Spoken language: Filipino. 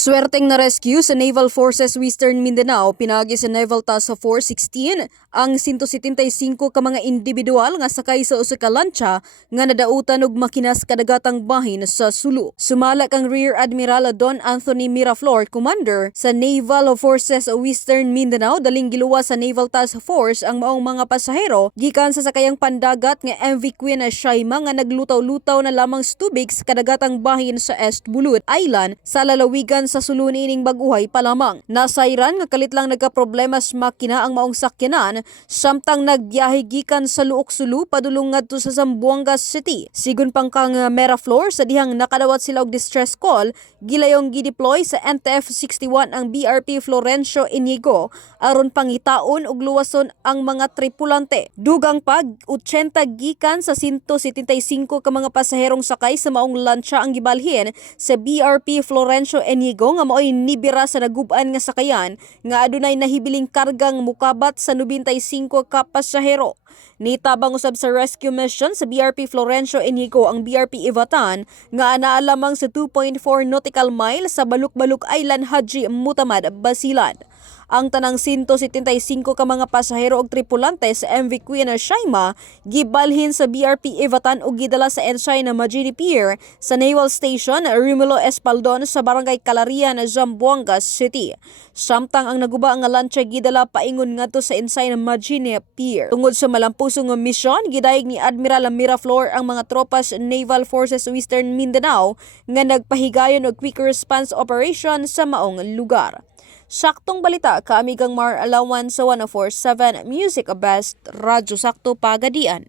Swerteng na rescue sa Naval Forces Western Mindanao pinagi sa Naval Task Force 16 ang 175 ka mga individual nga sakay sa usa ka lancha nga nadautan og makinas kadagatang bahin sa Sulu. Sumala kang Rear Admiral Don Anthony Miraflor, Commander sa Naval Forces Western Mindanao daling giluwa sa Naval Task Force ang maong mga pasahero gikan sa sakayang pandagat nga MV Queen Shaima nga naglutaw-lutaw na lamang sa kadagatang bahin sa East Bulut Island sa lalawigan sa sulod ining baguhay pa lamang. Nasayran nga kalit lang nagka-problema sa makina ang maong sakyanan samtang nagbiyahe gikan sa Luok Sulu padulong ngadto sa Zamboanga City. Sigun pang kang uh, Meraflor sa dihang nakadawat sila og distress call gilayong gideploy sa NTF 61 ang BRP Florencio Inigo aron pangitaon og luwason ang mga tripulante. Dugang pag 80 gikan sa 175 ka mga pasaherong sakay sa maong lansya ang gibalhin sa BRP Florencio Enigo nga mao'y nibira sa nagub-an nga sakayan nga adunay nahibiling kargang mukabat sa 95 ka pasahero. Nitabang usab sa rescue mission sa BRP Florencio Enigo ang BRP Ivatan nga anaa lamang sa 2.4 nautical mile sa Baluk-Baluk Island Haji Mutamad, Basilan. Ang tanang 175 ka mga pasahero ug tripulante sa MV Queen Shaima gibalhin sa BRP Ivatan ug gidala sa Ensay na Majini Pier sa Naval Station Romulo Espaldon sa Barangay Calarian, Zamboanga City. Samtang ang naguba nga lansya gidala paingon ngadto sa Ensay na Majini Pier. Tungod sa malampusong misyon, gidayeg ni Admiral Miraflor ang mga tropas Naval Forces Western Mindanao nga nagpahigayon og quick response operation sa maong lugar. Saktong balita kaamigang Mar Alawan sa 1047 Music Best Radyo Sakto Pagadian.